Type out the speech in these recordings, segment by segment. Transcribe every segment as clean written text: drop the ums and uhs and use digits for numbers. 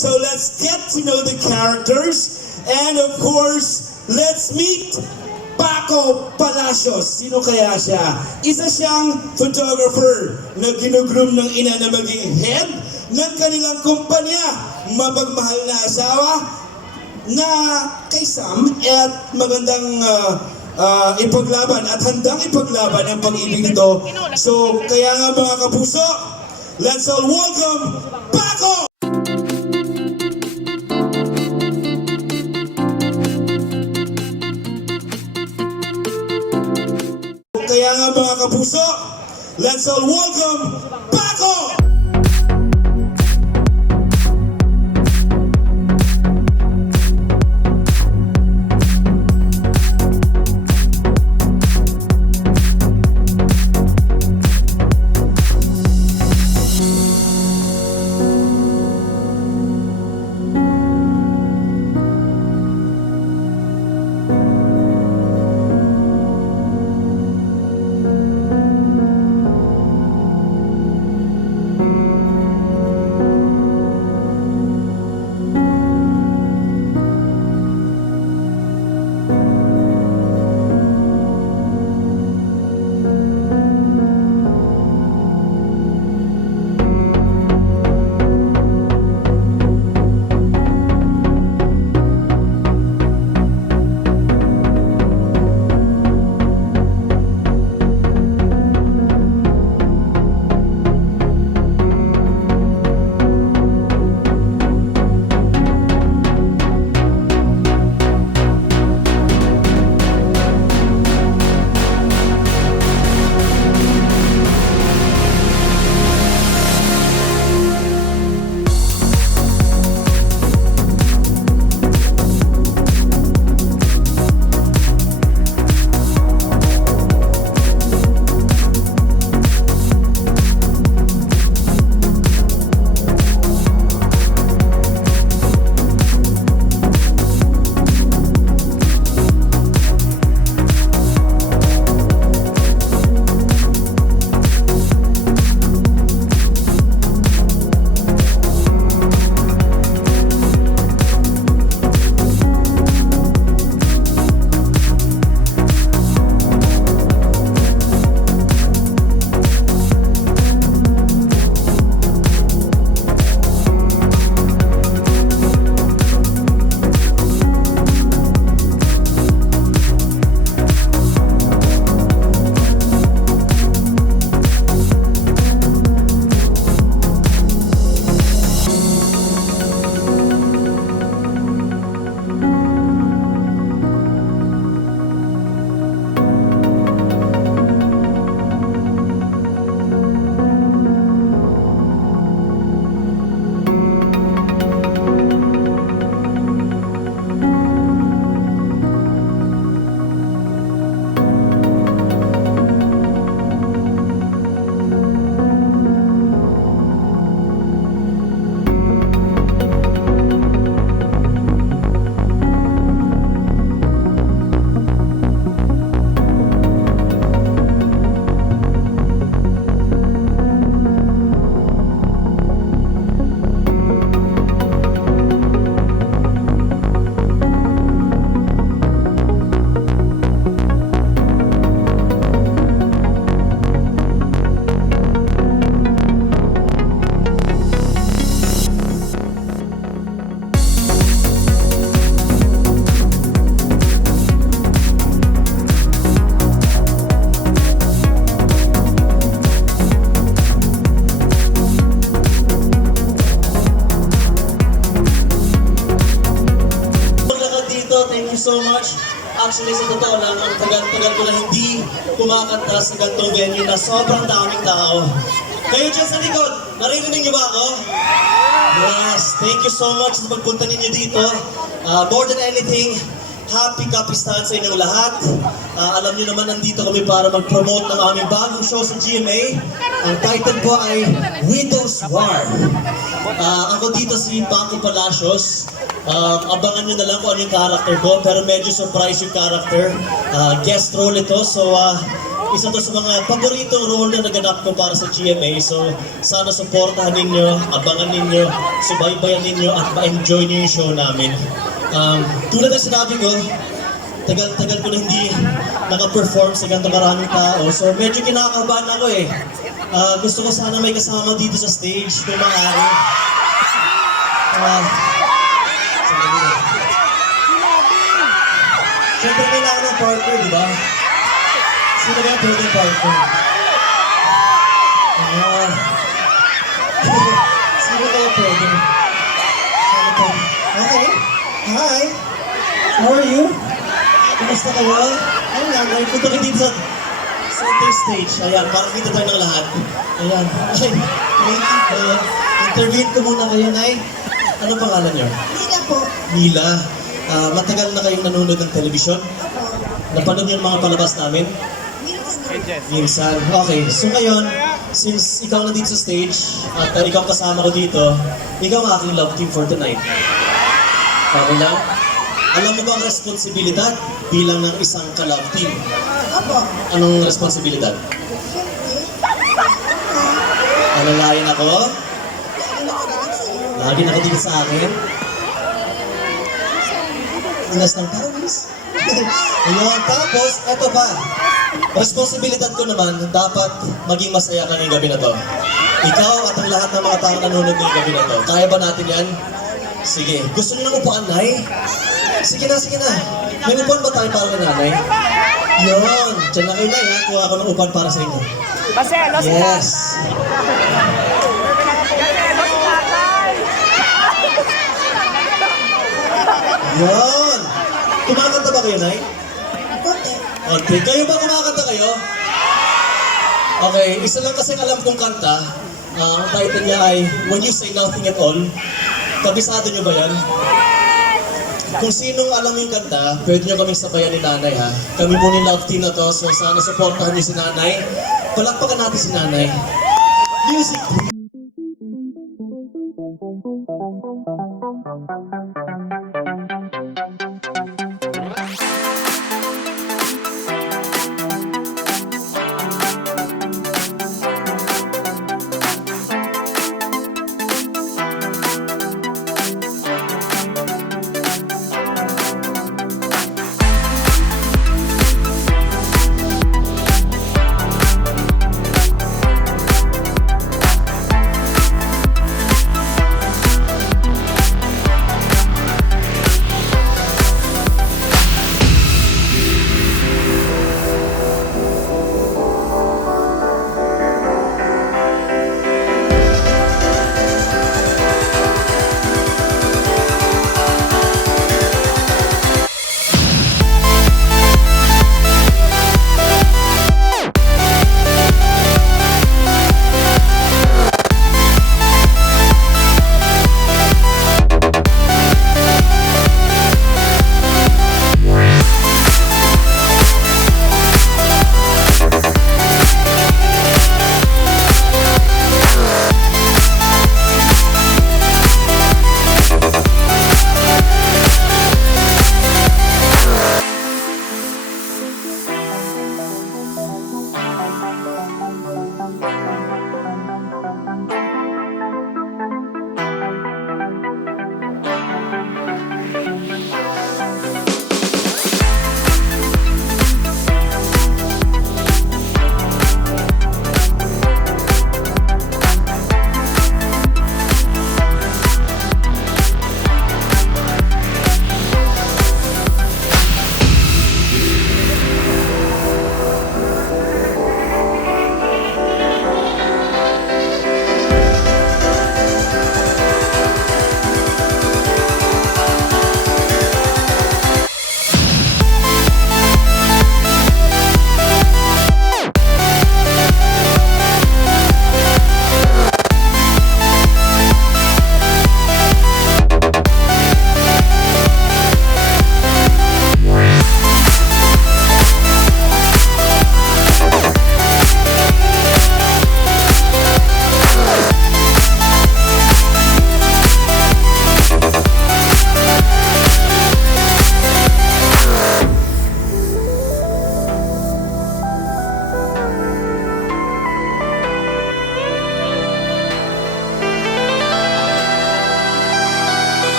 So let's get to know the characters. And of course, let's meet Paco Palacios. Sino kaya siya? Isa siyang photographer na ginugroom ng ina na maging head ng kanilang kumpanya. Mapagmahal na asawa na kay Sam at magandang ipaglaban at handang ipaglaban ang pag-ibig nito. So kaya nga mga kapuso, let's all welcome Paco! Kaya nga mga kapuso, let's all welcome Paco! So much. Actually, sa totoo lang, ang tagal-tagal ko na hindi kumakanta sa gantong venue na sobrang daming tao. Kayo dyan sa likod, naririnig niyo ba ako? Yes, thank you so much sa pagpunta ninyo dito. More than anything, happy kapistahan sa inyong lahat. Alam niyo naman, nandito kami para mag-promote ng aming bagong show sa GMA. Ang title po ay Widow's War. Ako dito si Paco Palacios. Abangan nyo na lang kung ano yung character ko, pero medyo surprise yung character. Guest role ito, so isa to sa mga paboritong role na naganap ko para sa GMA. So, sana supportahan ninyo, abangan ninyo, subaybayan ninyo, at ma-enjoy niyo yung show namin. Tulad ng sinabi ko, tagal-tagal ko na hindi naka-perform sa ganito maraming tao. So, medyo kinakabahan ako eh. Gusto ko sana may kasama dito sa stage kung maaari. Siyempre kailangan ng partner, di ba? Sino ba yung pwede partner? Sino ba yung pwede? Okay. Hi. How are you? Kumusta kayo? Ayan, ay punta kayo dito sa center stage. Ayan, para kita tayo ng lahat. Ayan. Ay, interviewin ko muna kayo, Nay. Ano pangalan niyo? Mila po. Mila. Matagal na kayong nanonood ng telebisyon? Napanood niyo yung mga palabas namin? Minsan. Okay, so ngayon, since ikaw na dito sa stage, at ikaw kasama ko dito, ikaw ang aking love team for tonight. Okay lang? Alam mo ba ang responsibilidad bilang ng isang ka-love team? Opo. Anong responsibilidad? Alalayan ako? Lagi nakatingin sa akin? Inas ng pawis. Ayun, tapos, eto pa. Responsibilidad ko naman, dapat maging masaya ka ngayong gabi na to. Ikaw at ang lahat ng mga tao nanonood ngayong gabi na to. Kaya ba natin yan? Sige. Gusto niyo ng upuan, Nay? Sige na, sige na. May upuan ba tayo para kay Nanay? Yun. Diyan na kayo, Nay, ha? Kuha ako ng upuan para sa inyo. Baselos Yes. Yun. Kumakanta ba kayo, Nay? Konti. Okay. Kayo ba kumakanta kayo? Okay. Isa lang kasi alam kong kanta. Ang title niya ay When You Say Nothing at All. Kabisado niyo ba yan? Kung sinong alam yung kanta, pwede niyo kaming sabayan ni Nanay, ha? Kami muna yung love team na to, so sana supportahan niyo si Nanay. Palakpakan natin si Nanay. Music!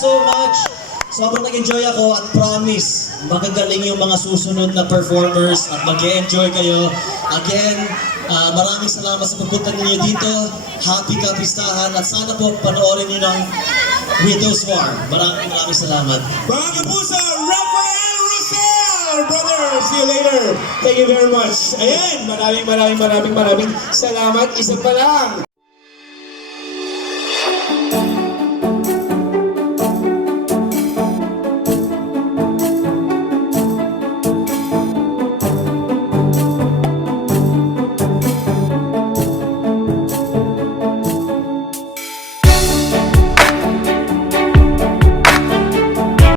so much. Sobrang nag-enjoy ako at promise, magagaling yung mga susunod na performers at mag-enjoy kayo. Again, maraming salamat sa pagpunta ninyo dito. Happy kapistahan at sana po panoorin nyo ng Widow's War. Maraming salamat. Mga kapuso, Rafael Rosel! Brother, see you later. Thank you very much. Ayan, maraming salamat. Isa pa lang.